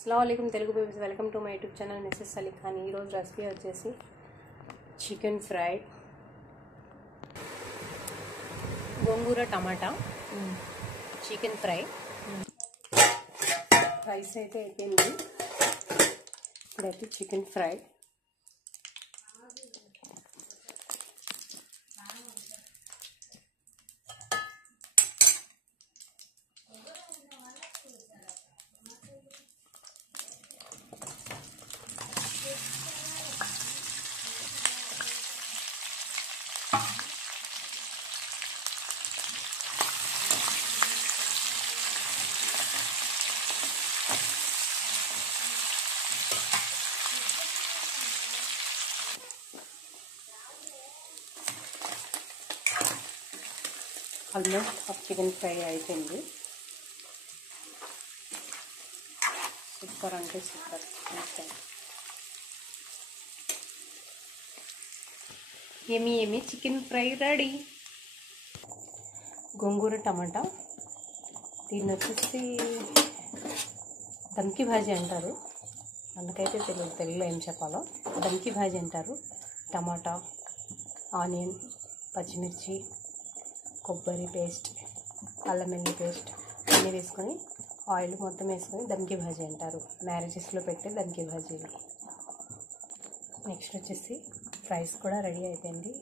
अस्सलामुअलैकुम Telugu peoples welcome to my YouTube channel Mrs Ali Khan. ఈ రోజు రెసిపీ వచ్చేసి chicken fry, gongura tomato chicken fry. Rice అయితే అయిపోయింది, ఇప్పుడైతే chicken fry. Almost chicken fry అయిపోయింది. సూపర్ అంటే సూపర్. ఏమి chicken fry ready. Gongura tomato, దీన్ని వచ్చేసి దమ్కి భాజీ అంటారు. మనకైతే తెలుగులో ఏం చెప్పాలో దమ్కి భాజీ అంటారు. టమాటా, ఆనియన్, పచ్చిమిర్చి, కొబ్బరి పేస్ట్, అల్లం వెల్లుల్లి పేస్ట్ అన్నీ వేసుకొని ఆయిల్ మొత్తం వేసుకొని దమ్కి భాజీ అంటారు. మ్యారేజెస్లో పెట్టే దమ్కి భాజీలు. నెక్స్ట్ వచ్చేసి రైస్ కూడా రెడీ అయిపోయింది.